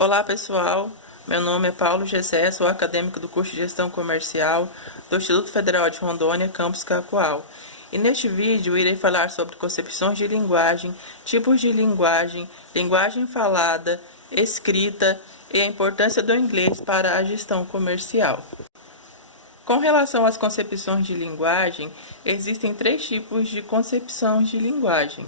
Olá pessoal, meu nome é Paulo Gessé, sou acadêmico do curso de Gestão Comercial do Instituto Federal de Rondônia, campus Cacoal. E neste vídeo irei falar sobre concepções de linguagem, tipos de linguagem, linguagem falada, escrita e a importância do inglês para a gestão comercial. Com relação às concepções de linguagem, existem três tipos de concepções de linguagem.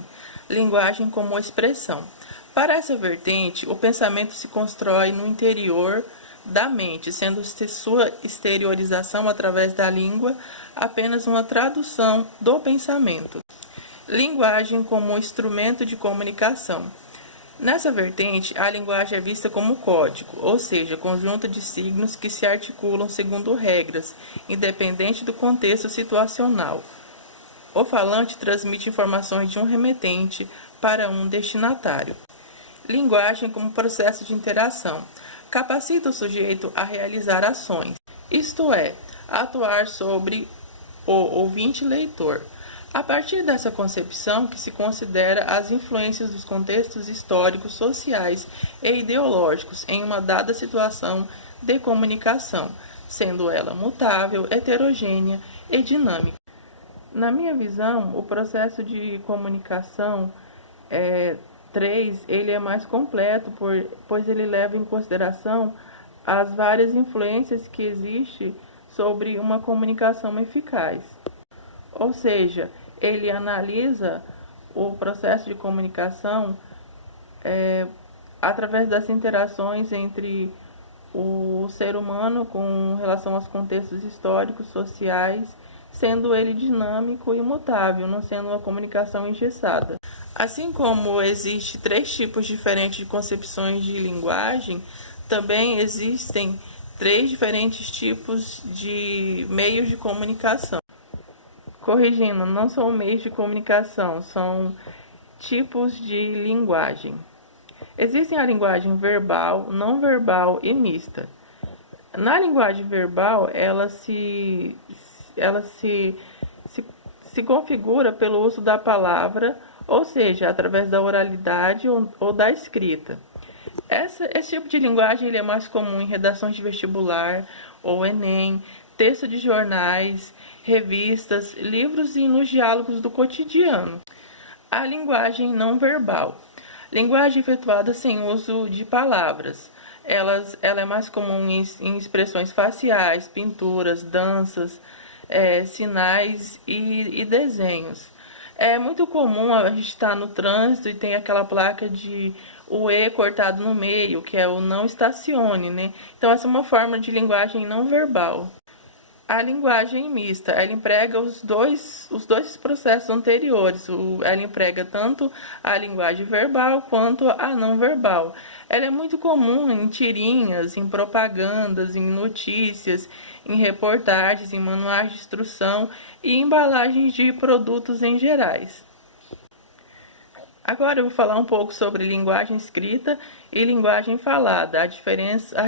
Linguagem como expressão. Para essa vertente, o pensamento se constrói no interior da mente, sendo sua exteriorização através da língua apenas uma tradução do pensamento. Linguagem como instrumento de comunicação. Nessa vertente, a linguagem é vista como código, ou seja, conjunto de signos que se articulam segundo regras, independente do contexto situacional. O falante transmite informações de um remetente para um destinatário. Linguagem como processo de interação. Capacita o sujeito a realizar ações, isto é, atuar sobre o ouvinte-leitor. A partir dessa concepção que se considera as influências dos contextos históricos, sociais e ideológicos em uma dada situação de comunicação, sendo ela mutável, heterogênea e dinâmica. Na minha visão, o processo de comunicação 3, ele é mais completo, pois ele leva em consideração as várias influências que existem sobre uma comunicação eficaz. Ou seja, ele analisa o processo de comunicação através das interações entre o ser humano com relação aos contextos históricos, sociais, sendo ele dinâmico e mutável, não sendo uma comunicação engessada. Assim como existem três tipos diferentes de concepções de linguagem, também existem três diferentes tipos de meios de comunicação. Corrigindo, não são meios de comunicação, são tipos de linguagem. Existem a linguagem verbal, não verbal e mista. Na linguagem verbal, ela se configura pelo uso da palavra, ou seja, através da oralidade ou da escrita. Esse tipo de linguagem ele é mais comum em redações de vestibular ou Enem, texto de jornais, revistas, livros e nos diálogos do cotidiano. A linguagem não verbal. Linguagem efetuada sem uso de palavras. Ela é mais comum em expressões faciais, pinturas, danças, sinais e desenhos. É muito comum a gente estar no trânsito e tem aquela placa de o E cortado no meio, que é o não estacione, né? Então essa é uma forma de linguagem não verbal. A linguagem mista, ela emprega os dois processos anteriores. Ela emprega tanto a linguagem verbal quanto a não verbal. Ela é muito comum em tirinhas, em propagandas, em notícias, em reportagens, em manuais de instrução e embalagens de produtos em gerais. Agora eu vou falar um pouco sobre linguagem escrita e linguagem falada, as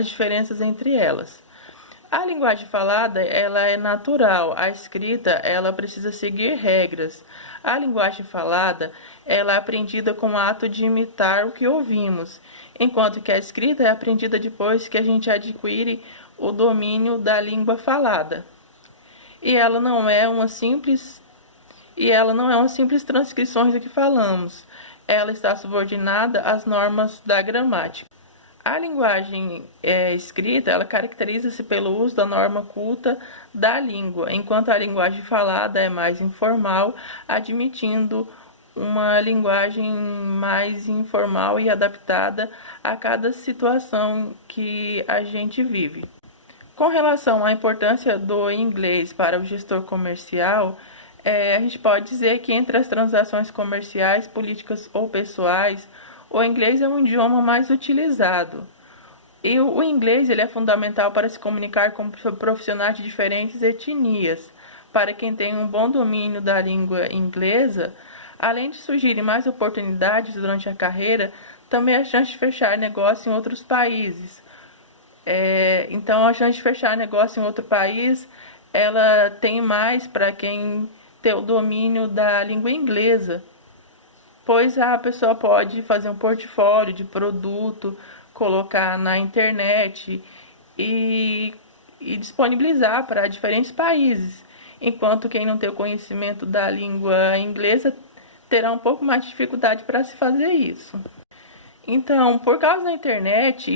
diferenças entre elas. A linguagem falada, ela é natural, a escrita, ela precisa seguir regras. A linguagem falada, ela é aprendida com o ato de imitar o que ouvimos, enquanto que a escrita é aprendida depois que a gente adquire o domínio da língua falada. E ela não é uma simples transcrição do que falamos. Ela está subordinada às normas da gramática. A linguagem escrita, ela caracteriza-se pelo uso da norma culta da língua, enquanto a linguagem falada é mais informal, admitindo uma linguagem mais informal e adaptada a cada situação que a gente vive. Com relação à importância do inglês para o gestor comercial, a gente pode dizer que entre as transações comerciais, políticas ou pessoais, o inglês é um idioma mais utilizado. E o inglês ele é fundamental para se comunicar com profissionais de diferentes etnias. Para quem tem um bom domínio da língua inglesa, além de surgirem mais oportunidades durante a carreira, também a chance de fechar negócio em outros países. Então, a chance de fechar negócio em outro país, ela tem mais para quem tem o domínio da língua inglesa, pois a pessoa pode fazer um portfólio de produto colocar na internet e disponibilizar para diferentes países, enquanto quem não tem o conhecimento da língua inglesa terá um pouco mais de dificuldade para se fazer isso. Então, por causa da internet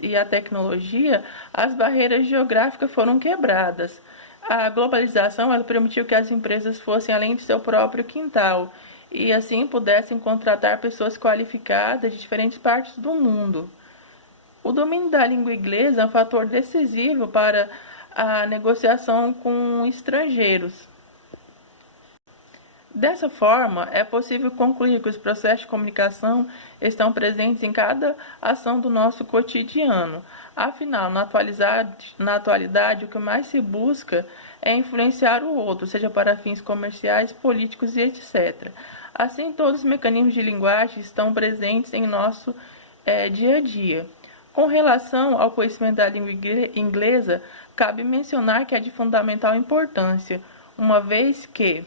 e a tecnologia, as barreiras geográficas foram quebradas. A globalização ela permitiu que as empresas fossem além de seu próprio quintal e assim pudessem contratar pessoas qualificadas de diferentes partes do mundo. O domínio da língua inglesa é um fator decisivo para a negociação com estrangeiros. Dessa forma, é possível concluir que os processos de comunicação estão presentes em cada ação do nosso cotidiano. Afinal, na atualidade, o que mais se busca é influenciar o outro, seja para fins comerciais, políticos e etc. Assim, todos os mecanismos de linguagem estão presentes em nosso dia a dia. Com relação ao conhecimento da língua inglesa, cabe mencionar que é de fundamental importância, uma vez que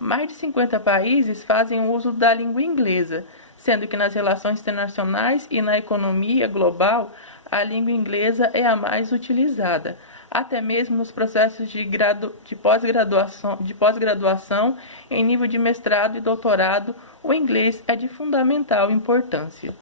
mais de 50 países fazem uso da língua inglesa, sendo que nas relações internacionais e na economia global, a língua inglesa é a mais utilizada. Até mesmo nos processos de pós-graduação em nível de mestrado e doutorado, o inglês é de fundamental importância.